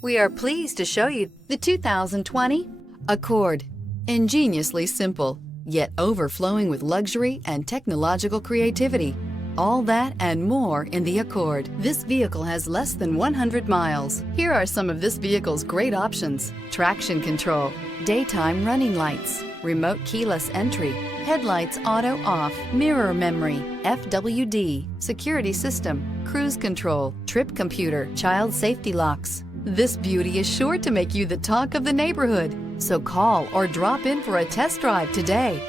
We are pleased to show you the 2020 Accord. Ingeniously simple, yet overflowing with luxury and technological creativity. All that and more in the Accord. This vehicle has less than 100 miles. Here are some of this vehicle's great options: traction control, daytime running lights, remote keyless entry, headlights auto off, mirror memory, FWD, security system, cruise control, trip computer, child safety locks. This beauty is sure to make you the talk of the neighborhood. So call or drop in for a test drive today.